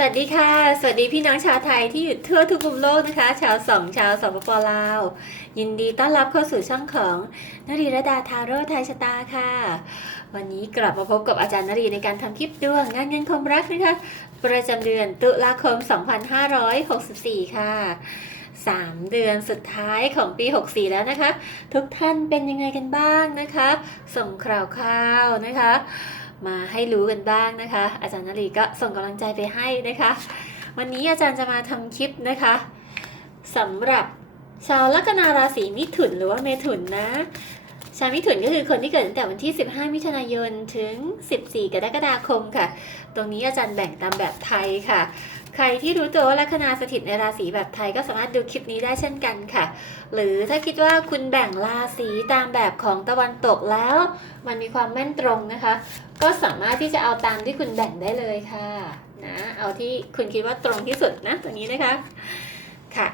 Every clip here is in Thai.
สวัสดีค่ะ สวัสดีพี่น้องชาวไทยที่อยู่ทั่วทุกมุมโลกนะคะ ชาวสองชาวสปปลาว ยินดีต้อนรับเข้าสู่ช่องของนรีรดาทาโร่ไทยชะตาค่ะ วันนี้กลับมาพบกับอาจารย์นรีในการทำคลิปดวงงานเงินความรักนะคะ ประจำเดือนตุลาคม 2564 ค่ะ 3 เดือนสุดท้ายของปี 64 แล้วนะคะ ทุกท่านเป็นยังไงกันบ้างนะคะ ส่งข่าวข่าวๆนะคะ มาให้รู้กันบ้างนะคะ อาจารย์นรีก็ส่งกำลังใจไปให้นะคะ วันนี้อาจารย์จะมาทำคลิปนะคะสำหรับชาวลัคนาราศีมิถุนหรือว่าเมถุนนะ ชาวมิถุนก็คือคนที่เกิดตั้งแต่วันที่ 15 มิถุนายนถึง 14 กรกฎาคมค่ะ ตรงนี้อาจารย์แบ่งตามแบบไทยค่ะ ใครที่รู้ตัวว่าลัคนาสถิตในราศีแบบไทยก็สามารถดูคลิปนี้ได้เช่นกันค่ะ หรือถ้าคิดว่าคุณแบ่งราศีตามแบบของตะวันตกแล้ว มันมีความแม่นตรงนะคะ ก็สามารถที่จะเอาตามที่คุณแบ่งได้เลยค่ะนะเอาที่คุณคิดว่าตรงที่สุดนะตรงนี้นะคะค่ะ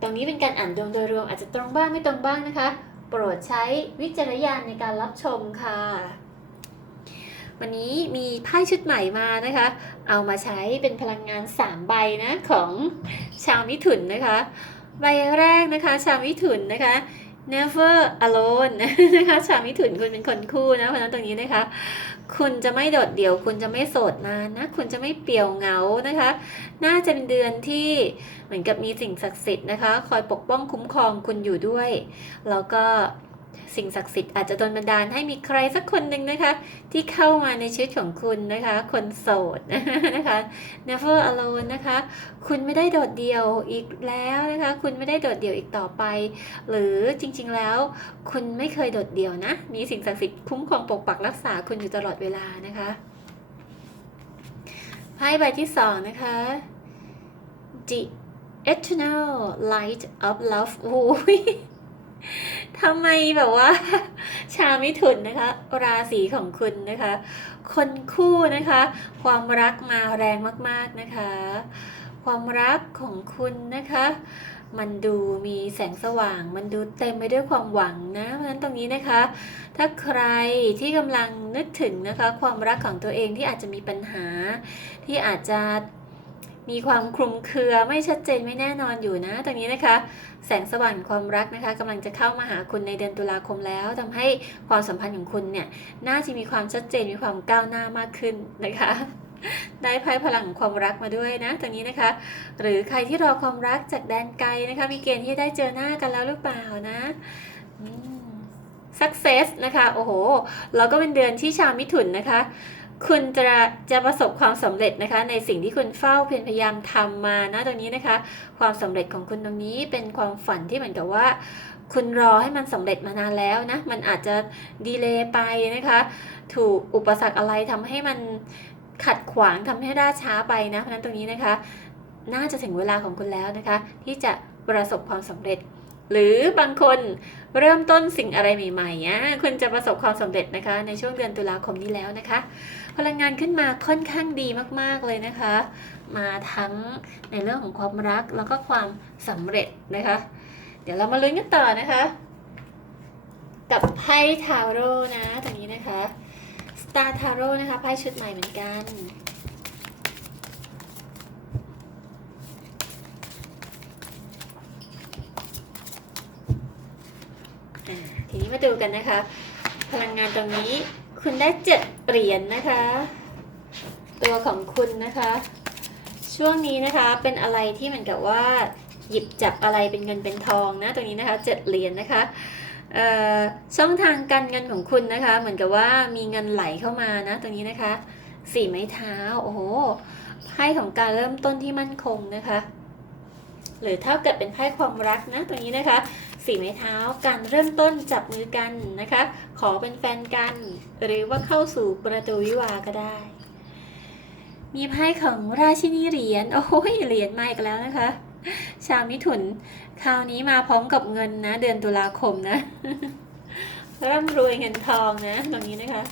ตรงนี้เป็นการอ่านดวงโดยรวมอาจจะตรงบ้างไม่ตรงบ้างนะคะ โปรดใช้วิจารณญาณในการรับชมค่ะ วันนี้มีไพ่ชุดใหม่มานะคะ เอามาใช้เป็นพลังงาน 3 ใบนะของชาวมิถุนนะคะ ใบแรกนะคะ ชาวมิถุนนะคะ never alone นะคะชาวมิถุนคุณเป็นคนคู่นะเพราะฉะนั้นตรงนี้นะคะ คุณจะไม่โดดเดี่ยว คุณจะไม่โสดนานนะ คุณจะไม่เปี่ยวเหงานะคะ น่าจะเป็นเดือนที่เหมือนกับมีสิ่งศักดิ์สิทธิ์นะคะ คอยปกป้องคุ้มครองคุณอยู่ด้วย แล้วก็ สิ่งศักดิ์สิทธิ์อาจจะโดนบันดาลให้มีใครสักคนหนึ่งนะคะ ที่เข้ามาในชีวิตของคุณนะคะ คนโสดนะคะ never alone นะคะ คุณไม่ได้โดดเดี่ยวอีกแล้วนะคะ คุณไม่ได้โดดเดี่ยวอีกต่อไป หรือจริง ๆแล้ว คุณไม่เคยโดดเดี่ยวนะ มีสิ่งศักดิ์สิทธิ์คุ้มครองปกปักรักษาคุณอยู่ตลอดเวลานะคะไพ่ใบที่สองนะคะ The Eternal Light of Love โอ้ย ทำไมแบบว่า ชาวมิถุนนะคะ ราศีของคุณนะคะ คนคู่นะคะ ความรักมาแรงมากๆนะคะ ความรักของคุณนะคะ มันดูมีแสงสว่าง มันดูเต็มไปด้วยความหวังนะเพราะฉะนั้นตรงนี้นะคะ ถ้าใครที่กำลังนึกถึงนะคะ ความรักของตัวเองที่อาจจะมีปัญหาที่อาจจะ มีความคลุมเครือไม่ชัดเจนไม่แน่นอนอยู่นะตรงนี้นะคะ แสงสว่างความรักนะคะกำลังจะเข้ามาหาคุณในเดือนตุลาคมแล้วทำให้ความสัมพันธ์ของคุณเนี่ยน่าจะมีความชัดเจนมีความก้าวหน้ามากขึ้นนะคะได้ไพ่พลังของความรักมาด้วยนะตรงนี้นะคะ หรือใครที่รอความรักจากแดนไกลนะคะ มีเกณฑ์ที่ได้เจอหน้ากันแล้วหรือเปล่านะ success นะคะ โอ้โหแล้วก็เป็นเดือนที่ชาวมิถุนนะคะ คุณจะจะประสบความสำเร็จนะคะ ในสิ่งที่คุณเฝ้าเพียรพยายามทำมานะตรงนี้นะคะ ความสำเร็จของคุณตรงนี้เป็นความฝันที่เหมือนกับว่า คุณรอให้มันสำเร็จมานานแล้วนะ มันอาจจะดีเลย์ไปนะคะ ถูกอุปสรรคอะไรทำให้มันขัดขวางทำให้ล่าช้าไปนะเพราะฉะนั้นตรงนี้นะคะ น่าจะถึงเวลาของคุณแล้วนะคะ ที่จะประสบความสำเร็จ หรือบางคน เริ่มต้นสิ่งอะไรใหม่ๆอะคุณจะประสบความสำเร็จนะคะ ในช่วงเดือนตุลาคมนี้แล้วนะคะ พลังงานขึ้นมาค่อนข้างดีมากๆเลยนะคะ มาทั้งในเรื่องของความรักแล้วก็ความสำเร็จนะคะ เดี๋ยวเรามาลุ้นกันต่อนะคะ กับไพ่ทาโร่นะตรงนี้นะคะ Star Tarot นะคะไพ่ชุดใหม่เหมือนกัน อ่าที นี้มาดูกันนะคะ พลังงานตรงนี้คุณได้เจ็ดเหรียญนะคะ ตัวของคุณนะคะ ช่วงนี้นะคะเป็นอะไรที่เหมือนกับว่า หยิบจับอะไรเป็นเงินเป็นทองนะตรงนี้นะคะเจ็ดเหรียญนะคะช่องทางการเงินของคุณนะคะ เหมือนกับว่ามีเงินไหลเข้ามานะตรงนี้นะคะสี่ไม้เท้าโอ้โหไพ่ของการเริ่มต้นที่มั่นคงนะคะ หรือถ้ากิดเป็นไพ่ความรักนะตรงนี้นะคะ สี่ไม้เท้าการเริ่มต้นจับมือกันนะคะ ขอเป็นแฟนกัน หรือว่าเข้าสู่ประตูวิวาก็ได้ มีไพ่ของราชินีเหรียญโอ้ยเหรียญมาอีกแล้วนะคะ ชาวมิถุน คราวนี้มาพร้อมกับเงินนะ เดือนตุลาคมนะร่ำรวยเงินทองนะตรงนี้นะคะ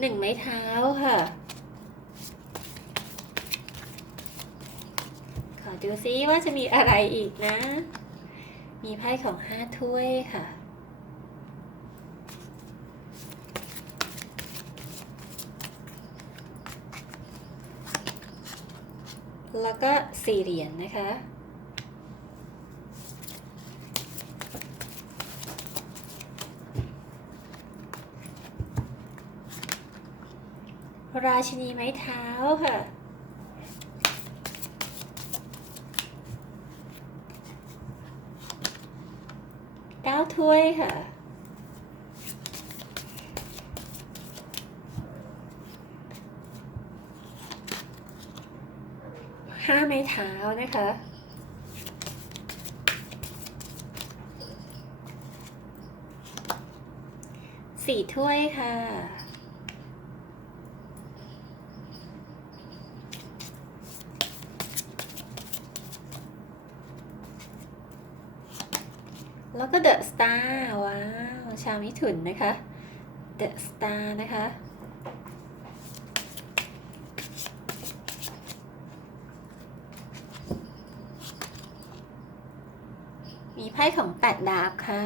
หนึ่งไม้เท้าค่ะ อดูซิว่าจะมีอะไรอีกนะ มีไพ่ของห้าถ้วยค่ะ แล้วก็สี่เหรียญนนะคะราชินีไม้เท้าค่ะ วยค่ะ ห้าไม้เท้านะคะ สี่ถ้วยค่ะ แล้วก็ เดอะสตาร์ว้าว ชาวมิถุนนะคะเดอะสตาร์นะคะ มีไพ่ของแปดดาบค่ะ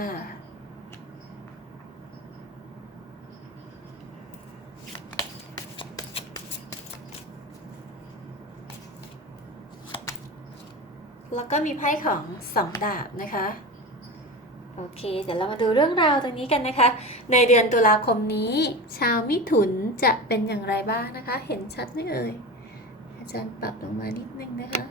แล้วก็มีไพ่ของสองดาบนะคะ โอเค เดี๋ยวเรามาดูเรื่องราวตรงนี้กันนะคะ ในเดือนตุลาคมนี้ ชาวมิถุนจะเป็นอย่างไรบ้างนะคะ เห็นชัดไหมเอ่ย อาจารย์ปรับลงมานิดนึงนะคะ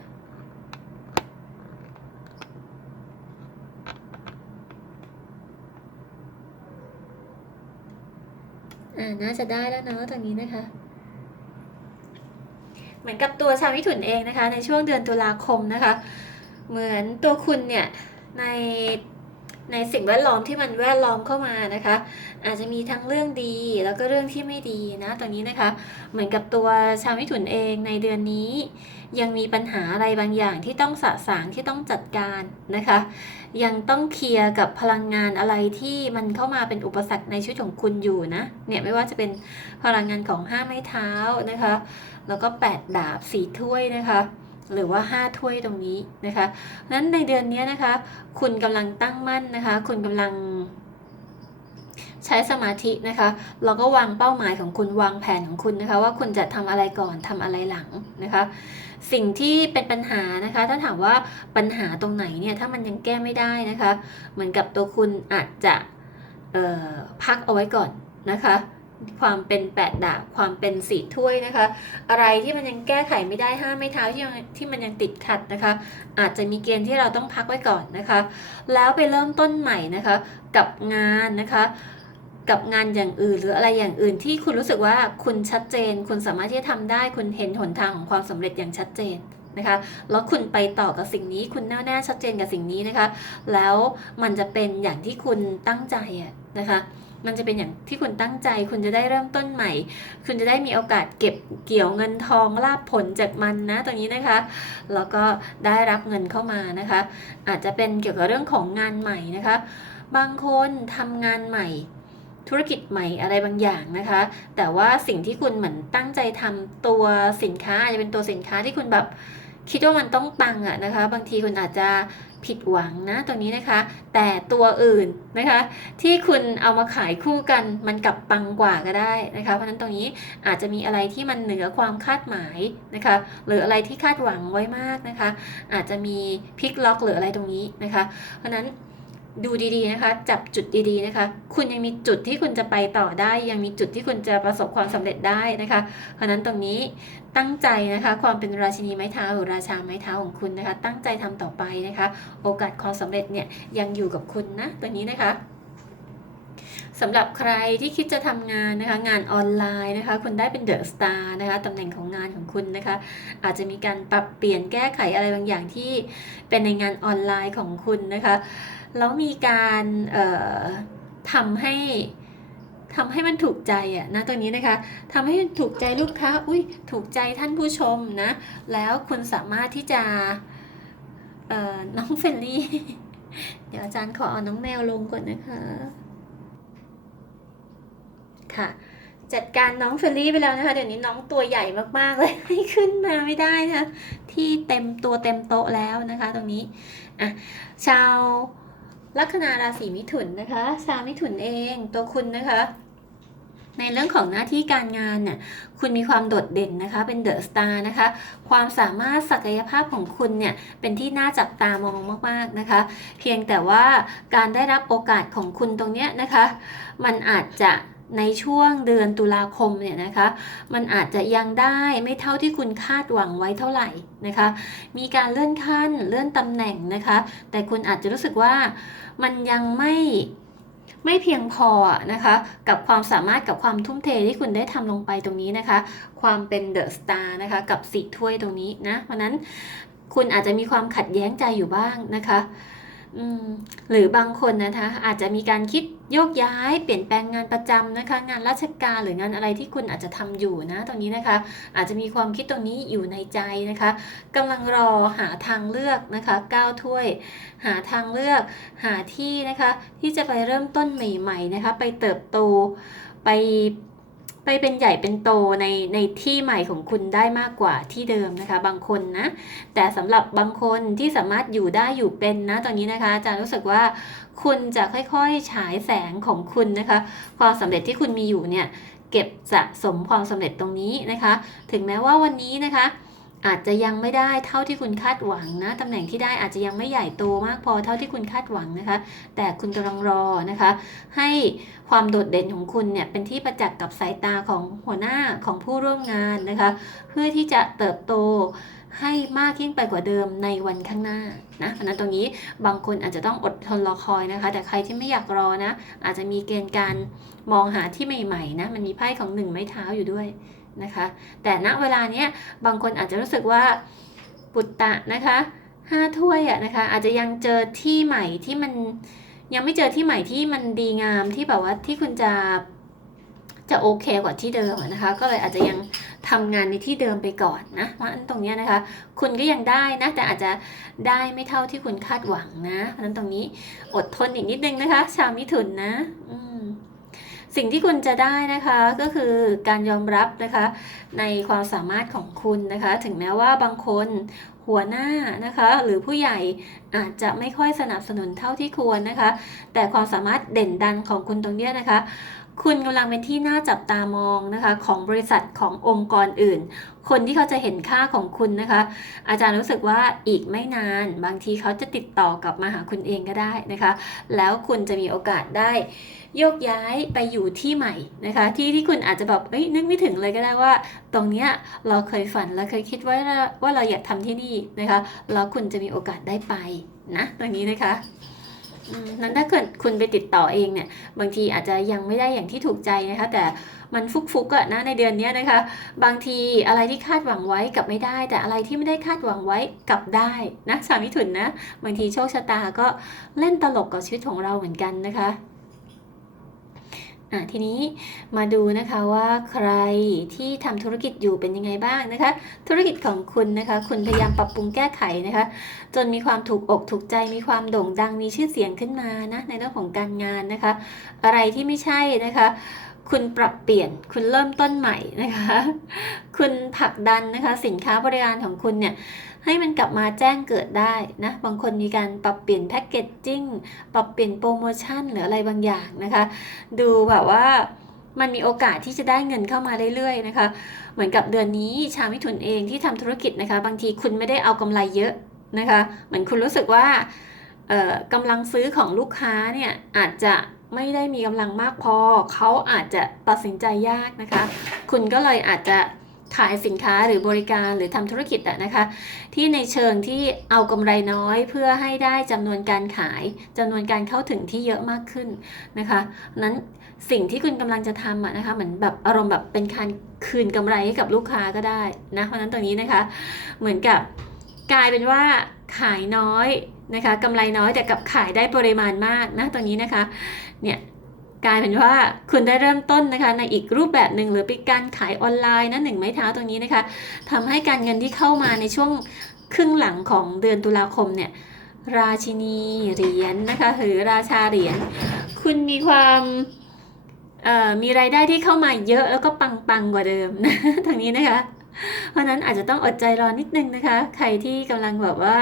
อ่าน่าจะได้แล้วเนาะตรงนี้นะคะ เหมือนกับตัวชาวมิถุนเองนะคะ ในช่วงเดือนตุลาคมนะคะ เหมือนตัวคุณเนี่ยใน ในสิ่งแวดล้อมที่มันแวดล้อมเข้ามานะคะ อาจจะมีทั้งเรื่องดีแล้วก็เรื่องที่ไม่ดีนะตรงนี้นะคะ เหมือนกับตัวชาวมิถุนเองในเดือนนี้ ยังมีปัญหาอะไรบางอย่างที่ต้องสะสางที่ต้องจัดการนะคะ ยังต้องเคลียร์กับพลังงานอะไรที่มันเข้ามาเป็นอุปสรรคในชีวิตของคุณอยู่นะเนี่ยไม่ว่าจะเป็นพลังงานของห้าไม้เท้านะคะ แล้วก็แปดดาบสีถ้วยนะคะ หรือว่า 5 ถ้วยตรงนี้นะคะนั้นในเดือนนี้นะคะ คุณกำลังตั้งมั่นนะคะ คุณกำลังใช้สมาธินะคะแล้วก็วางเป้าหมายของคุณวางแผนของคุณนะคะ ว่าคุณจะทำอะไรก่อนทำอะไรหลังนะคะ สิ่งที่เป็นปัญหานะคะ ถ้าถามว่าปัญหาตรงไหนเนี่ยถ้ามันยังแก้ไม่ได้นะคะ เหมือนกับตัวคุณอาจจะพักเอาไว้ก่อนนะคะ ความเป็นแปดดาบความเป็นสีถ้วยนะคะ อะไรที่มันยังแก้ไขไม่ได้ห้ามไม่เท้าที่ยังที่มันยังติดขัดนะคะ อาจจะมีเกณฑ์ที่เราต้องพักไว้ก่อนนะคะ แล้วไปเริ่มต้นใหม่นะคะ กับงานนะคะกับงานอย่างอื่นหรืออะไรอย่างอื่นที่คุณรู้สึกว่าคุณชัดเจน คุณสามารถที่จะทำได้คุณเห็นหนทางของความสำเร็จอย่างชัดเจนนะคะแล้วคุณไปต่อกับสิ่งนี้ คุณแน่วแน่ชัดเจนกับสิ่งนี้นะคะ แล้วมันจะเป็นอย่างที่คุณตั้งใจนะคะ มันจะเป็นอย่างที่คุณตั้งใจ คุณจะได้เริ่มต้นใหม่ คุณจะได้มีโอกาสเก็บเกี่ยวเงินทองลาบผลจากมันนะตรงนี้นะคะ แล้วก็ได้รับเงินเข้ามานะคะ อาจจะเป็นเกี่ยวกับเรื่องของงานใหม่นะคะ บางคนทำงานใหม่ ธุรกิจใหม่อะไรบางอย่างนะคะ แต่ว่าสิ่งที่คุณเหมือนตั้งใจทำตัวสินค้าอาจจะเป็นตัวสินค้าที่คุณแบบคิดว่ามันต้องปังอะนะคะ บางทีคุณอาจจะ ผิดหวังนะตรงนี้นะคะ แต่ตัวอื่นนะคะ ที่คุณเอามาขายคู่กันมันกลับปังกว่าก็ได้นะคะ เพราะนั้นตรงนี้อาจจะมีอะไรที่มันเหนือความคาดหมายนะคะ หรืออะไรที่คาดหวังไว้มากนะคะ อาจจะมีพลิกล็อกหรืออะไรตรงนี้นะคะ เพราะนั้น ดูดีๆนะคะ จับจุดดีๆนะคะ คุณยังมีจุดที่คุณจะไปต่อได้ ยังมีจุดที่คุณจะประสบความสำเร็จได้นะคะ เพราะฉะนั้นตรงนี้ตั้งใจนะคะ ความเป็นราชินีไม้เท้าหรือราชาไม้เท้าของคุณนะคะ ตั้งใจทำต่อไปนะคะ โอกาสความสำเร็จเนี่ยยังอยู่กับคุณนะตัวนี้นะคะสำหรับใครที่คิดจะทำงานนะคะ งานออนไลน์นะคะ คุณได้เป็นเดอะสตาร์นะคะตำแหน่งของงานของคุณนะคะ อาจจะมีการปรับเปลี่ยนแก้ไขอะไรบางอย่างที่เป็นในงานออนไลน์ของคุณนะคะ แล้วมีการทำให้ทำให้มันถูกใจอะนะตัวนี้นะคะทำให้ถูกใจลูกค้าอุ้ยถูกใจท่านผู้ชมนะ แล้วคุณสามารถที่จะน้องเฟลลี่ เดี๋ยวอาจารย์ขอเอาน้องแมวลงก่อนนะคะค่ะจัดการน้องเฟลลี่ไปแล้วนะคะเดี๋ยวนี้น้องตัวใหญ่มากๆเลยให้ขึ้นมาไม่ได้นะคะที่เต็มตัวเต็มโต๊ะแล้วนะคะ ตรงนี้อะชาว ลัคนาราศีมิถุนนะคะ ชาวมิถุนเองตัวคุณนะคะในเรื่องของหน้าที่การงานเนี่ยคุณมีความโดดเด่นนะคะ เป็นเดอะสตาร์นะคะ ความสามารถศักยภาพของคุณเนี่ยเป็นที่น่าจับตามองมากๆนะคะ เพียงแต่ว่าการได้รับโอกาสของคุณตรงเนี้ยนะคะ มันอาจจะ ในช่วงเดือนตุลาคมเนี่ยนะคะ มันอาจจะยังได้ไม่เท่าที่คุณคาดหวังไว้เท่าไหร่นะคะ มีการเลื่อนขั้นเลื่อนตำแหน่งนะคะ แต่คุณอาจจะรู้สึกว่ามันยังไม่ไม่เพียงพอนะคะ กับความสามารถกับความทุ่มเทที่คุณได้ทำลงไปตรงนี้นะคะ ความเป็นเดอะสตาร์นะคะ กับสีถ้วยตรงนี้นะ เพราะนั้นคุณอาจจะมีความขัดแย้งใจอยู่บ้างนะคะ หรือบางคนนะคะอาจจะมีการคิดโยกย้ายเปลี่ยนแปลงงานประจำนะคะ งานราชการหรืองานอะไรที่คุณอาจจะทำอยู่นะตรงนี้นะคะ อาจจะมีความคิดตรงนี้อยู่ในใจนะคะกำลังรอหาทางเลือกนะคะก้าวถ้วย หาทางเลือก หาที่นะคะ ที่จะไปเริ่มต้นใหม่ ๆนะคะ ไปเติบโตไป ไปเป็นใหญ่เป็นโตในในที่ใหม่ของคุณได้มากกว่าที่เดิมนะคะ บางคนนะ แต่สำหรับบางคนที่สามารถอยู่ได้อยู่เป็นนะ ตอนนี้นะคะอาจารย์รู้สึกว่าคุณจะค่อยๆฉายแสงของคุณนะคะ ความสำเร็จที่คุณมีอยู่เนี่ยเก็บสะสมความสำเร็จตรงนี้นะคะ ถึงแม้ว่าวันนี้นะคะ อาจจะยังไม่ได้เท่าที่คุณคาดหวังนะตำแหน่งที่ได้อาจจะยังไม่ใหญ่โตมากพอเท่าที่คุณคาดหวังนะคะ แต่คุณกำลังรอนะคะ ให้ความโดดเด่นของคุณเนี่ยเป็นที่ประจักษ์กับสายตาของหัวหน้าของผู้ร่วมงานนะคะ เพื่อที่จะเติบโตให้มากยิ่งไปกว่าเดิมในวันข้างหน้านะเพราะฉะนั้นตรงนี้บางคนอาจจะต้องอดทนรอคอยนะคะ แต่ใครที่ไม่อยากรอนะ อาจจะมีเกณฑ์การมองหาที่ใหม่ๆนะมันมีไพ่ของหนึ่งไม้เท้าอยู่ด้วย นะคะ แต่ณเวลาเนี้ยบางคนอาจจะรู้สึกว่าปุตตะนะคะห้าถ้วยอะนะคะอาจจะยังเจอที่ใหม่ที่มันยังไม่เจอที่ใหม่ที่มันดีงามที่แบบว่าที่คุณจะจะโอเคกว่าที่เดิมนะคะ ก็เลยอาจจะยังทำงานในที่เดิมไปก่อนนะเพราะฉะนั้นตรงนี้นะคะ คุณก็ยังได้นะแต่อาจจะได้ไม่เท่าที่คุณคาดหวังนะเพราะนั้นตรงนี้อดทนอีกนิดนึงนะคะ ชาวมิถุนนะอื สิ่งที่คุณจะได้นะคะก็คือการยอมรับนะคะในความสามารถของคุณนะคะ ถึงแม้ว่าบางคนหัวหน้านะคะหรือผู้ใหญ่อาจจะไม่ค่อยสนับสนุนเท่าที่ควรนะคะ แต่ความสามารถเด่นดันของคุณตรงเนี้ยนะคะ คุณกำลังเป็นที่น่าจับตามองนะคะของบริษัทขององค์กรอื่น คนที่เขาจะเห็นค่าของคุณนะคะ อาจารย์รู้สึกว่าอีกไม่นาน บางทีเขาจะติดต่อกลับมาหาคุณเองก็ได้นะคะ แล้วคุณจะมีโอกาสได้ โยกย้ายไปอยู่ที่ใหม่นะคะ ที่ที่คุณอาจจะแบบเอ้ยนึกไม่ถึงเลยก็ได้ว่า ตรงเนี้ยเราเคยฝันและเคยคิดไว้ว่าเราอยากทำที่นี่นะคะแล้วคุณจะมีโอกาสได้ไปนะตรงนี้นะคะ นั้นถ้าเกิดคุณไปติดต่อเองเนี่ย บางทีอาจจะยังไม่ได้อย่างที่ถูกใจนะคะ แต่มันฟุกๆอะนะในเดือนนี้นะคะ บางทีอะไรที่คาดหวังไว้กลับไม่ได้ แต่อะไรที่ไม่ได้คาดหวังไว้กลับได้นะชาวมิถุนนะ บางทีโชคชะตาก็เล่นตลกกับชีวิตของเราเหมือนกันนะคะ อะทีนี้มาดูนะคะว่าใครที่ทำธุรกิจอยู่เป็นยังไงบ้างนะคะ ธุรกิจของคุณนะคะ คุณพยายามปรับปรุงแก้ไขนะคะ จนมีความถูกอกถูกใจมีความโด่งดังมีชื่อเสียงขึ้นมานะในเรื่องของการงานนะคะ อะไรที่ไม่ใช่นะคะคุณปรับเปลี่ยน คุณเริ่มต้นใหม่นะคะ คุณผลักดันนะคะ สินค้าบริการของคุณเนี่ย ให้มันกลับมาแจ้งเกิดได้นะ บางคนมีการปรับเปลี่ยนแพ็กเกจจิ้ง ปรับเปลี่ยนโปรโมชั่นหรืออะไรบางอย่างนะคะ ดูแบบว่ามันมีโอกาสที่จะได้เงินเข้ามาเรื่อยๆนะคะ เหมือนกับเดือนนี้ชาวมิถุนเองที่ทำธุรกิจนะคะ บางทีคุณไม่ได้เอากำไรเยอะนะคะ เหมือนคุณรู้สึกว่าเอ่อกำลังซื้อของลูกค้าเนี่ยอาจจะไม่ได้มีกำลังมากพอ เขาอาจจะตัดสินใจยากนะคะ คุณก็เลยอาจจะ ขายสินค้าหรือบริการหรือทำธุรกิจอะนะคะที่ในเชิงที่เอากำไรน้อยเพื่อให้ได้จำนวนการขายจำนวนการเข้าถึงที่เยอะมากขึ้นนะคะนั้นสิ่งที่คุณกำลังจะทำอะนะคะเหมือนแบบอารมณ์แบบเป็นการคืนกำไรให้กับลูกค้าก็ได้นะเพราะนั้นตรงนี้นะคะเหมือนกับกลายเป็นว่าขายน้อยนะคะกำไรน้อยแต่กับขายได้ปริมาณมากนะตรงนี้นะคะเนี่ย กลายเป็นว่าคุณได้เริ่มต้นนะคะในอีกรูปแบบหนึ่งหรือเป็นการขายออนไลน์นะหนึ่งไม้เท้าตรงนี้นะคะทำให้การเงินที่เข้ามาในช่วงครึ่งหลังของเดือนตุลาคมเนี่ยราชินีเหรียญนะคะหรือราชาเหรียญคุณมีความเอ่อมีรายได้ที่เข้ามาเยอะแล้วก็ปังๆกว่าเดิมนะทางนี้นะคะ เพราะนั้นอาจจะต้องอดใจรอนิดนึงนะคะ ใครที่กำลังแบบว่า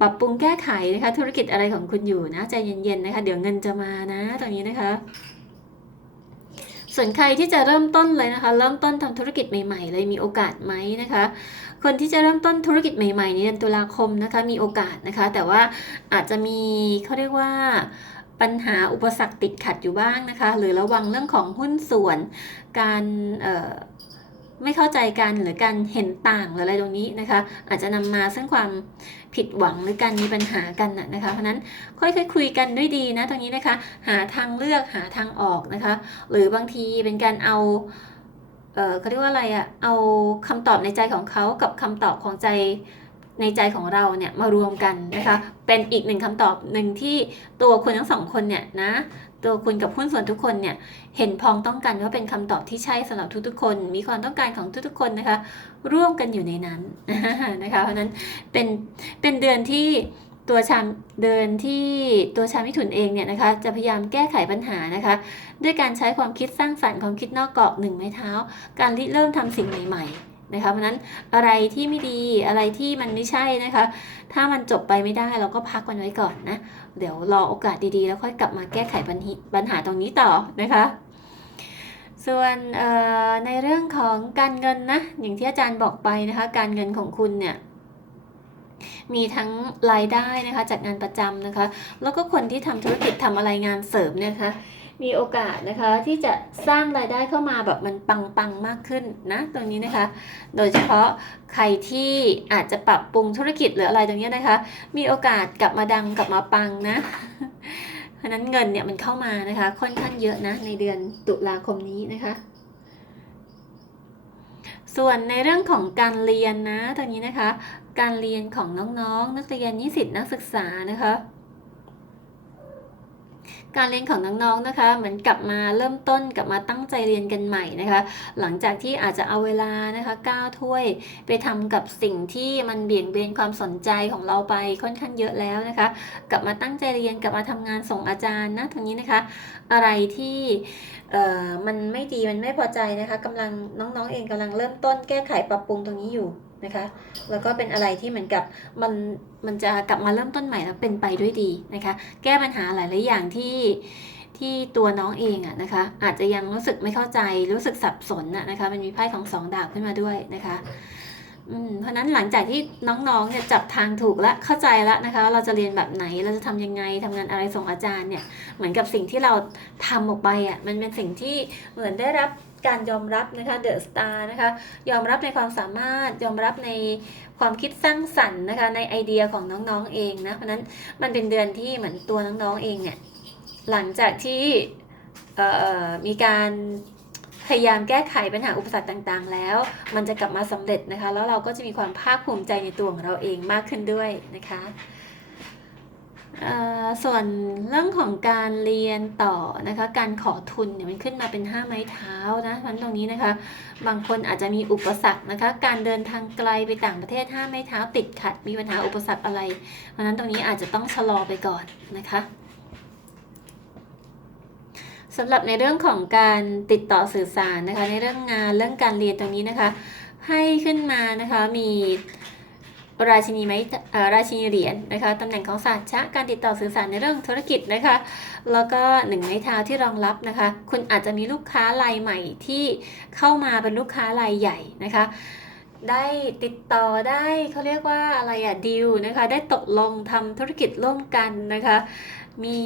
ปรับปรุงแก้ไขนะคะธุรกิจอะไรของคุณอยู่นะใจเย็นๆนะคะ เดี๋ยวเงินจะมานะตรงนี้นะคะ ส่วนใครที่จะเริ่มต้นเลยนะคะ เริ่มต้นทำธุรกิจใหม่ ๆ เลยมีโอกาสไหมนะคะ คนที่จะเริ่มต้นธุรกิจใหม่ๆในเดือนตุลาคมนะคะมีโอกาสนะคะ แต่ว่าอาจจะมีเขาเรียกว่าปัญหาอุปสรรคติดขัดอยู่บ้างนะคะ หรือระวังเรื่องของหุ้นส่วนการเไม่เข้าใจกันหรือการเห็นต่างหรืออะไรตรงนี้นะคะ อาจจะนำมาซึ่งความผิดหวังหรือการมีปัญหากันน่ะนะคะ เพราะฉะนั้นค่อยๆคุยกันด้วยดีนะตรงนี้นะคะ หาทางเลือกหาทางออกนะคะ หรือบางทีเป็นการเอาเออเขาเรียกว่าอะไรอะเอาคำตอบในใจของเขากับคำตอบของใจในใจของเราเนี่ยมารวมกันนะคะ เป็นอีกหนึ่งคำตอบหนึ่งที่ตัวคุณทั้งสองคนเนี่ยนะ ตัวคุณกับหุ้นส่วนทุกคนเนี่ยเห็นพ้องต้องกันว่าเป็นคำตอบที่ใช่สำหรับทุกๆคน มีความต้องการของทุกๆคนนะคะ ร่วมกันอยู่ในนั้นนะคะ เพราะนั้นเป็นเป็นเดือนที่ตัวชามเดือนที่ตัวชามิถุนเองเนี่ยนะคะจะพยายามแก้ไขปัญหานะคะ ด้วยการใช้ความคิดสร้างสรรค์ความคิดนอกกรอบหนึ่งไม้เท้า การริเริ่มทำสิ่งใหม่ๆ นะคะเพราะนั้นอะไรที่ไม่ดีอะไรที่มันไม่ใช่นะคะ ถ้ามันจบไปไม่ได้เราก็พักมันไว้ก่อนนะ เดี๋ยวรอโอกาสดีๆ แล้วค่อยกลับมาแก้ไขปัญหาปัญหาตรงนี้ต่อนะคะส่วนในเรื่องของการเงินนะอย่างที่อาจารย์บอกไปนะคะการเงินของคุณเนี่ยมีทั้งรายได้นะคะจากงานประจำนะคะ แล้วก็คนที่ทำธุรกิจทำอะไรงานเสริมนะคะ มีโอกาสนะคะที่จะสร้างรายได้เข้ามาแบบมันปังๆมากขึ้นนะตรงนี้นะคะ โดยเฉพาะใครที่อาจจะปรับปรุงธุรกิจหรืออะไรตรงนี้นะคะ มีโอกาสกลับมาดังกลับมาปังนะเพราะนั้นเงินเนี่ยมันเข้ามานะคะ ค่อนข้างเยอะนะในเดือนตุลาคมนี้นะคะ ส่วนในเรื่องของการเรียนนะตรงนี้นะคะ การเรียนของน้องๆนักเรียนนิสิตนักศึกษานะคะ การเรียนของน้องๆนะคะ เหมือนกลับมาเริ่มต้นกลับมาตั้งใจเรียนกันใหม่นะคะ หลังจากที่อาจจะเอาเวลานะคะก้าวถ้วยไปทำกับสิ่งที่มันเบี่ยงเบนความสนใจของเราไปค่อนข้างเยอะแล้วนะคะ กลับมาตั้งใจเรียนกลับมาทำงานส่งอาจารย์นะตรงนี้นะคะ อะไรที่เอ่อมันไม่ดีมันไม่พอใจนะคะกำลังน้องๆเองกำลังเริ่มต้นแก้ไขปรับปรุงตรงนี้อยู่ นะคะแล้วก็เป็นอะไรที่เหมือนกับมันมันจะกลับมาเริ่มต้นใหม่แล้วเป็นไปด้วยดีนะคะแก้ปัญหาหลายๆอย่างที่ที่ตัวน้องเองอะนะคะอาจจะยังรู้สึกไม่เข้าใจรู้สึกสับสนอะนะคะมันมีไพ่ของสองดาบขึ้นมาด้วยนะคะเพราะนั้นหลังจากที่น้องๆเนี่ยจับทางถูกและเข้าใจแล้วนะคะ เราจะเรียนแบบไหนเราจะทำยังไงทำงานอะไรส่งอาจารย์เนี่ยเหมือนกับสิ่งที่เราทำออกไปอะมันเป็นสิ่งที่เหมือนได้รับ การยอมรับนะคะเดอะสตาร์นะคะยอมรับในความสามารถยอมรับในความคิดสร้างสรรค์นะคะในไอเดียของน้องๆเองนะเพราะนั้นมันเป็นเดือนที่เหมือนตัวน้องๆเองเนี่ยหลังจากที่มีการพยายามแก้ไขปัญหาอุปสรรคต่างๆ แล้ว มันจะกลับมาสำเร็จนะคะ แล้วเราก็จะมีความภาคภูมิใจในตัวของเราเองมากขึ้นด้วยนะคะ ส่วนเรื่องของการเรียนต่อนะคะ การขอทุนเนี่ยมันขึ้นมาเป็น 5 ไม้เท้านะเพราะฉะนั้นตรงนี้นะคะ บางคนอาจจะมีอุปสรรคนะคะ การเดินทางไกลไปต่างประเทศห้าไม้เท้าติดขัด มีปัญหาอุปสรรคอะไร เพราะนั้นตรงนี้อาจจะต้องชะลอไปก่อนนะคะสำหรับในเรื่องของการติดต่อสื่อสารนะคะ ในเรื่องงานเรื่องการเรียนตรงนี้นะคะ ให้ขึ้นมานะคะมี ราชินีไม้ราชินีเหรียญนะคะตำแหน่งของศาสตร์ชะการติดต่อสื่อสารในเรื่องธุรกิจนะคะ แล้วก็หนึ่งไม้เท้าที่รองรับนะคะ คุณอาจจะมีลูกค้ารายใหม่ที่เข้ามาเป็นลูกค้ารายใหญ่นะคะได้ติดต่อได้เขาเรียกว่าอะไรอะดีลนะคะ ได้ตกลงทำธุรกิจร่วมกันนะคะ มี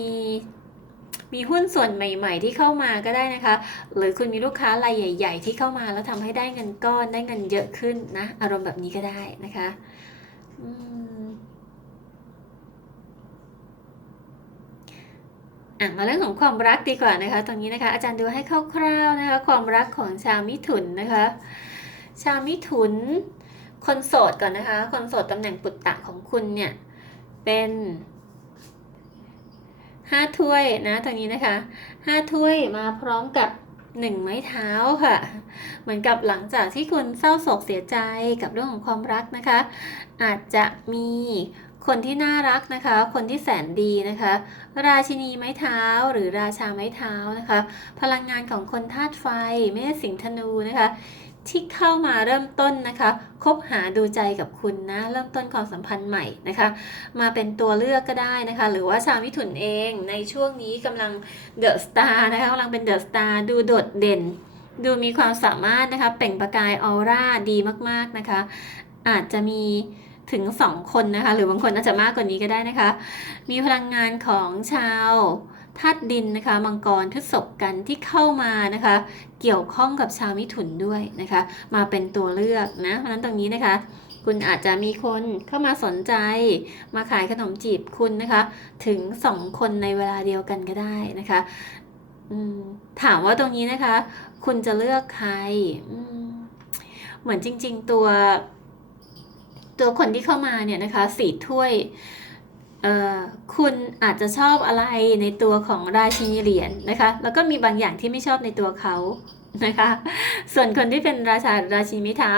มีหุ้นส่วนใหม่ ๆ ที่เข้ามาก็ได้นะคะ หรือคุณมีลูกค้ารายใหญ่ ๆ ที่เข้ามาแล้วทำให้ได้เงินก้อนได้เงินเยอะขึ้นนะ อารมณ์แบบนี้ก็ได้นะคะ อะมาเรื่องของความรักดีกว่านะคะ ตรงนี้นะคะ อาจารย์ดูให้คร่าวๆนะคะ ความรักของชาวมิถุนนะคะ ชาวมิถุน คนโสดก่อนนะคะ คนโสดตำแหน่งปุตตะของคุณเนี่ย เป็นห้าถ้วยนะตรงนี้นะคะห้าถ้วยมาพร้อมกับ หนึ่งไม้เท้าค่ะ เหมือนกับหลังจากที่คุณเศร้าโศกเสียใจกับเรื่องของความรักนะคะ อาจจะมีคนที่น่ารักนะคะ คนที่แสนดีนะคะ ราชินีไม้เท้าหรือราชาไม้เท้านะคะ พลังงานของคนธาตุไฟเมษสิงธนูนะคะ ที่เข้ามาเริ่มต้นนะคะคบหาดูใจกับคุณนะเริ่มต้นความสัมพันธ์ใหม่นะคะ มาเป็นตัวเลือกก็ได้นะคะ หรือว่าชาวมิถุนเองในช่วงนี้กำลังเดอะสตาร์นะคะกำลังเป็นเดอะสตาร์ดูโดดเด่น ดูมีความสามารถนะคะเปล่งประกายออร่าดีมากๆนะคะ อาจจะมีถึง 2 คนนะคะ หรือบางคนอาจจะมากกว่านี้ก็ได้นะคะ มีพลังงานของชาว ธาตุดินนะคะ มังกรพฤษภกันที่เข้ามานะคะ เกี่ยวข้องกับชาวมิถุนด้วยนะคะ มาเป็นตัวเลือกนะ เพราะฉะนั้นตรงนี้นะคะ คุณอาจจะมีคนเข้ามาสนใจ มาขายขนมจีบคุณนะคะ ถึง2คนในเวลาเดียวกันก็ได้นะคะถามว่าตรงนี้นะคะ คุณจะเลือกใครเหมือนจริง ๆ ตัว ตัวคนที่เข้ามาเนี่ยนะคะ สีถ้วย คุณอาจจะชอบอะไรในตัวของราชินีเหรียญนะคะ แล้วก็มีบางอย่างที่ไม่ชอบในตัวเขานะคะ ส่วนคนที่เป็นราชาราชินีไม้เท้า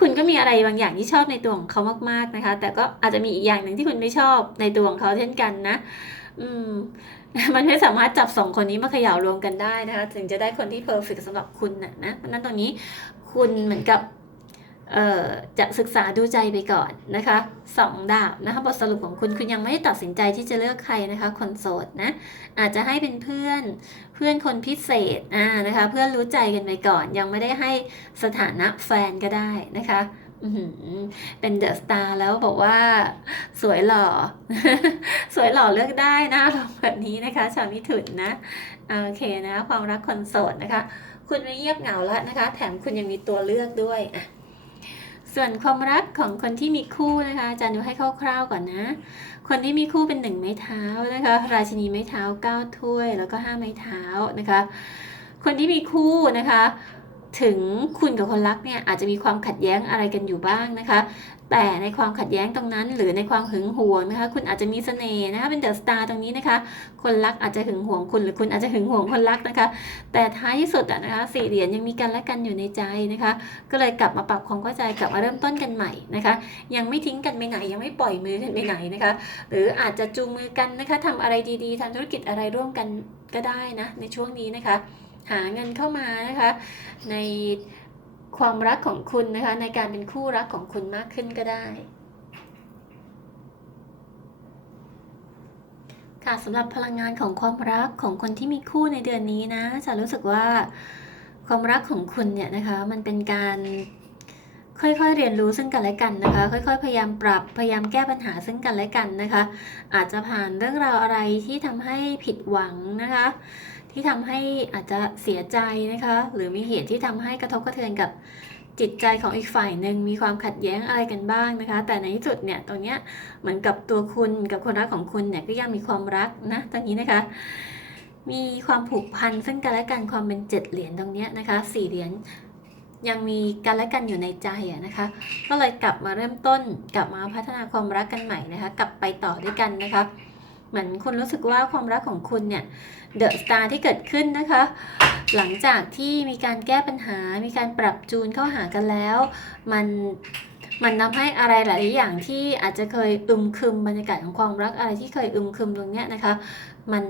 คุณก็มีอะไรบางอย่างที่ชอบในตัวของเขามากๆนะคะ แต่ก็อาจจะมีอีกอย่างหนึ่งที่คุณไม่ชอบในตัวของเขาเช่นกันนะ อืม มันไม่สามารถจับสองคนนี้มาเขย่ารวมกันได้นะคะ ถึงจะได้คนที่เพอร์เฟกสำหรับคุณนะนะเพราะนั้นตรงนี้คุณเหมือนกับ จะศึกษาดูใจไปก่อนนะคะสองดาบนะคะบทสรุปของคุณคุณยังไม่ได้ตัดสินใจที่จะเลือกใครนะคะคนโสดนะอาจจะให้เป็นเพื่อนเพื่อนคนพิเศษอ่านะคะเพื่อนรู้ใจกันไปก่อน ยังไม่ได้ให้สถานะแฟนก็ได้นะคะเป็นเดอะสตาร์แล้วบอกว่าสวยหล่อ สวยหล่อเลือกได้นะลองแบบนี้นะคะชาวมิถุนนะโอเคนะความรักคนโสดนะคะ คุณไม่เงียบเหงาแล้วนะคะ แถมคุณยังมีตัวเลือกด้วยอะ ส่วนความรักของคนที่มีคู่นะคะอาจารย์ดูให้คร่าวๆก่อนนะ คนที่มีคู่เป็นหนึ่งไม้เท้านะคะ ราชินีไม้เท้าเก้าถ้วย แล้วก็ห้าไม้เท้านะคะ คนที่มีคู่นะคะ ถึงคุณกับคนรักเนี่ยอาจจะมีความขัดแย้งอะไรกันอยู่บ้างนะคะ แต่ในความขัดแย้งตรงนั้น หรือในความหึงหวงนะคะ คุณอาจจะมีเสน่ห์นะคะเป็นเดอะสตาร์ตรงนี้นะคะ คนรักอาจจะหึงหวงคุณ หรือคุณอาจจะหึงหวงคนรักนะคะ แต่ท้ายที่สุดนะคะสี่เหรียญยังมีกันและกันอยู่ในใจนะคะ ก็เลยกลับมาปรับความเข้าใจกลับมาเริ่มต้นกันใหม่นะคะ ยังไม่ทิ้งกันไปไหนยังไม่ปล่อยมือกันไปไหนนะคะ หรืออาจจะจูงมือกันนะคะทำอะไรดีๆทำธุรกิจอะไรร่วมกันก็ได้นะในช่วงนี้นะคะ หาเงินเข้ามานะคะ ใน ความรักของคุณนะคะในการเป็นคู่รักของคุณมากขึ้นก็ได้ค่ะสำหรับพลังงานของความรักของคนที่มีคู่ในเดือนนี้นะ จะรู้สึกว่าความรักของคุณเนี่ยนะคะมันเป็นการค่อยๆเรียนรู้ซึ่งกันและกันนะคะ ค่อยๆ พยายามปรับพยายามแก้ปัญหาซึ่งกันและกันนะคะ อาจจะผ่านเรื่องราวอะไรที่ทำให้ผิดหวังนะคะ ที่ทำให้อาจจะเสียใจนะคะ หรือมีเหตุที่ทำให้กระทบกระเทือนกับจิตใจของอีกฝ่ายหนึ่งมีความขัดแย้งอะไรกันบ้างนะคะ แต่ในที่สุดเนี่ยตรงเนี้ยเหมือนกับตัวคุณกับคนรักของคุณเนี่ยก็ยังมีความรักนะตรงนี้นะคะ มีความผูกพันซึ่งกันและกันความเป็นเจ็ดเหรียญตรงเนี้ยนะคะสี่เหรียญยังมีกันและกันอยู่ในใจอะนะคะ ก็เลยกลับมาเริ่มต้นกลับมาพัฒนาความรักกันใหม่นะคะ กลับไปต่อด้วยกันนะคะ เหมือนคุณรู้สึกว่าความรักของคุณเนี่ยเดอะสตาร์ที่เกิดขึ้นนะคะ หลังจากที่มีการแก้ปัญหา มีการปรับจูนเข้าหากันแล้ว มันมันทำให้อะไรหลาย ๆ อย่างที่อาจจะเคยอึมครึมบรรยากาศของความรักอะไรที่เคยอึมครึมตรงเนี้ยนะคะ มัน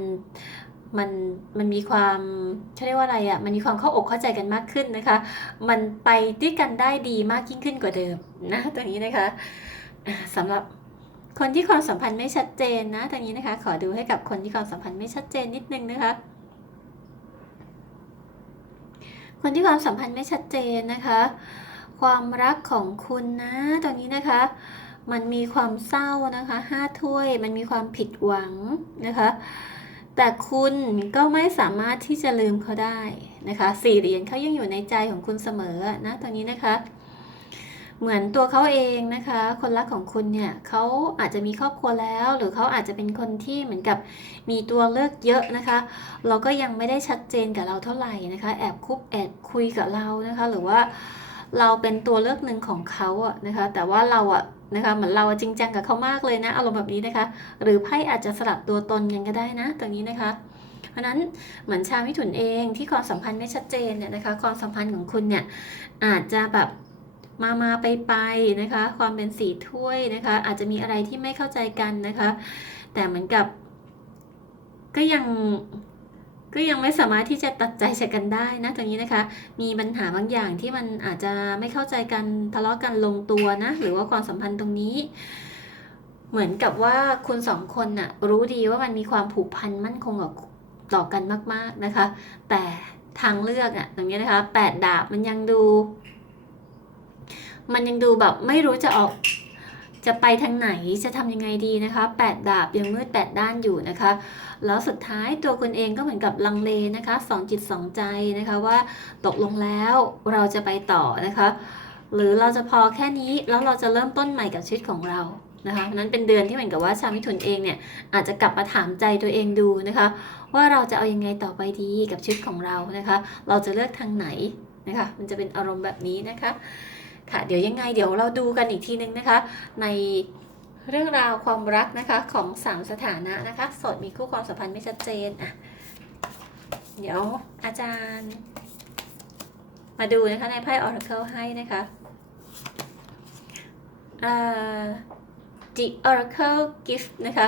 มันมันมีความเขาเรียกว่าอะไรอะ่ะ มันมีความเข้าอกเข้าใจกันมากขึ้นนะคะ มันไปด้วยกันได้ดีมากยิ่งขึ้นกว่าเดิมนะตรงนี้นะคะอ่าสำหรับ คนที่ความสัมพันธ์ไม่ชัดเจนนะตรงนี้นะคะ ขอดูให้กับคนที่ความสัมพันธ์ไม่ชัดเจนนิดนึงนะคะ คนที่ความสัมพันธ์ไม่ชัดเจนนะคะ ความรักของคุณนะตรงนี้นะคะ มันมีความเศร้านะคะห้าถ้วย มันมีความผิดหวังนะคะ แต่คุณก็ไม่สามารถที่จะลืมเขาได้นะคะสี่เหรียญเขายังอยู่ในใจของคุณเสมอนะตรงนี้นะคะ เหมือนตัวเขาเองนะคะ คนรักของคุณเนี่ยเขาอาจจะมีครอบครัวแล้ว หรือเขาอาจจะเป็นคนที่เหมือนกับมีตัวเลือกเยอะนะคะ เราก็ยังไม่ได้ชัดเจนกับเราเท่าไหร่นะคะ แอบคุบแอบคุยกับเรานะคะ หรือว่าเราเป็นตัวเลือกหนึ่งของเขาอะนะคะ แต่ว่าเราอะนะคะเหมือนเราจริงจังกับเขามากเลยนะอารมณ์แบบนี้นะคะ หรือไพ่อาจจะสลับตัวตนกันก็ได้นะตรงนี้นะคะเพราะฉะนั้นเหมือนชาวมิถุนเองที่ความสัมพันธ์ไม่ชัดเจนเนี่ยนะคะ ความสัมพันธ์ของคุณเนี่ยอาจจะแบบ มามาไปไปนะคะ ความเป็นสีถ้วยนะคะ อาจจะมีอะไรที่ไม่เข้าใจกันนะคะ แต่เหมือนกับ ก็ยังก็ยังไม่สามารถที่จะตัดใจจากกันได้นะตรงนี้นะคะ มีปัญหาบางอย่างที่มันอาจจะไม่เข้าใจกันทะเลาะกันลงตัวนะ หรือว่าความสัมพันธ์ตรงนี้ เหมือนกับว่าคุณสองคนน่ะรู้ดีว่ามันมีความผูกพันมั่นคงกับต่อกันมาก ๆนะคะ แต่ทางเลือกอะตรงนี้นะคะแปดดาบมันยังดู มันยังดูแบบไม่รู้จะออกจะไปทางไหนจะทำยังไงดีนะคะแปดดาบยังมืดแปดด้านอยู่นะคะ แล้วสุดท้ายตัวคุณเองก็เหมือนกับลังเลนะคะสองจิตสองใจนะคะว่าตกลงแล้วเราจะไปต่อนะคะ หรือเราจะพอแค่นี้แล้วเราจะเริ่มต้นใหม่กับชีวิตของเรานะคะนั้นเป็นเดือนที่เหมือนกับว่าชาวมิถุนเองเนี่ยอาจจะกลับมาถามใจตัวเองดูนะคะ ว่าเราจะเอายังไงต่อไปดีกับชีวิตของเรานะคะ เราจะเลือกทางไหนนะคะ มันจะเป็นอารมณ์แบบนี้นะคะ ค่ะ เดี๋ยวยังไงเดี๋ยวเราดูกันอีกทีนึงนะคะ ในเรื่องราวความรักนะคะของสามสถานะนะคะโสดมีคู่ความสัมพันธ์ไม่ชัดเจนอะเดี๋ยวอาจารย์ มาดูนะคะในไพ่ Oracle ให้นะคะเอ่อ The Oracle Gift นะคะ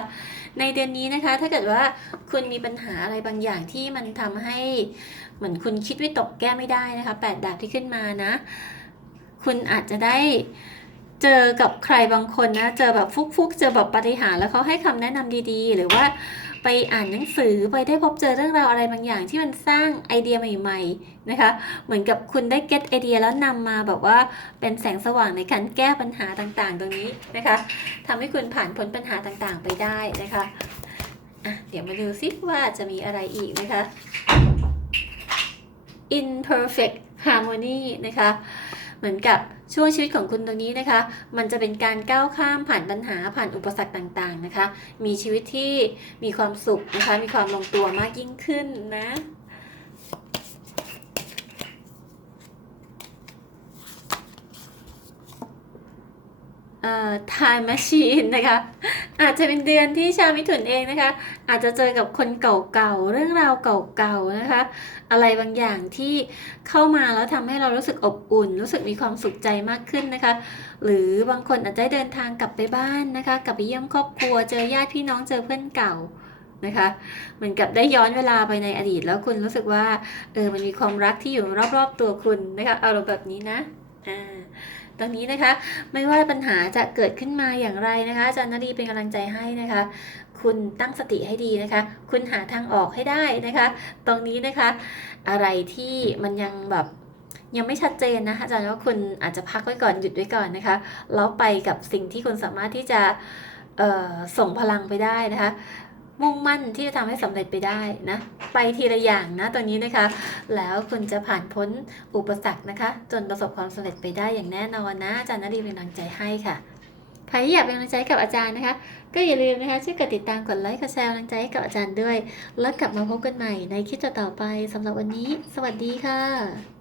ในเดือนนี้นะคะ ถ้าเกิดว่าคุณมีปัญหาอะไรบางอย่างที่มันทำให้เหมือนคุณคิดวิตกแก้ไม่ได้นะคะแปดดาบที่ขึ้นมานะ คุณอาจจะได้เจอกับใครบางคนนะ เจอแบบฟุกๆ เจอแบบปฏิหารแล้วเขาให้คำแนะนำดีๆ หรือว่าไปอ่านหนังสือไปได้พบเจอเรื่องราวอะไรบางอย่างที่มันสร้างไอเดียใหม่ๆนะคะ เหมือนกับคุณได้เก็ตไอเดียแล้วนำมาแบบว่าเป็นแสงสว่างในการแก้ปัญหาต่างๆ ตรงนี้นะคะทำให้คุณผ่านพ้นปัญหาต่างๆ ไปได้นะคะะเดี๋ยวมาดูซิว่าจะมีอะไรอีกนะคะ imperfect harmony นะคะ เหมือนกับช่วงชีวิตของคุณตรงนี้นะคะ มันจะเป็นการก้าวข้ามผ่านปัญหาผ่านอุปสรรคต่างๆนะคะ มีชีวิตที่มีความสุขนะคะ มีความลงตัวมากยิ่งขึ้นนะ เอ่อ time machine นะคะ อาจจะเป็นเดือนที่ชาวมิถุนเองนะคะ อาจจะเจอกับคนเก่าๆ เรื่องราวเก่าๆนะคะ อะไรบางอย่างที่เข้ามาแล้วทำให้เรารู้สึกอบอุ่น รู้สึกมีความสุขใจมากขึ้นนะคะ หรือบางคนอาจจะเดินทางกลับไปบ้านนะคะ กลับไปเยี่ยมครอบครัว เจอญาติพี่น้องเจอเพื่อนเก่านะคะเหมือนกับได้ย้อนเวลาไปในอดีตแล้วคุณรู้สึกว่าเออมันมีความรักที่อยู่รอบๆตัวคุณนะคะอารมณ์แบบนี้นะอ่า ตรงนี้นะคะ ไม่ว่าปัญหาจะเกิดขึ้นมาอย่างไรนะคะอาจารย์นดีเป็นกำลังใจให้นะคะ คุณตั้งสติให้ดีนะคะ คุณหาทางออกให้ได้นะคะ ตรงนี้นะคะ อะไรที่มันยังแบบยังไม่ชัดเจนนะอาจารย์ว่าคุณอาจจะพักไว้ก่อนหยุดไว้ก่อนนะคะแล้วไปกับสิ่งที่คุณสามารถที่จะส่งพลังไปได้นะคะ มุ่งมั่นที่จะทำให้สำเร็จไปได้นะ ไปทีละอย่างนะตัวนี้นะคะ แล้วคุณจะผ่านพ้นอุปสรรคนะคะ จนประสบความสำเร็จไปได้อย่างแน่นอนนะอาจารย์นดีเป็นกำลังใจให้ค่ะใครที่อยากเป็นกำลังใจกับอาจารย์นะคะ ก็อย่าลืมนะคะช่วยกดติดตามกดไลค์กดแชร์กำลังใจให้กับอาจารย์ด้วย แล้วกลับมาพบกันใหม่ในคลิปต่อๆไปสำหรับวันนี้ สวัสดีค่ะ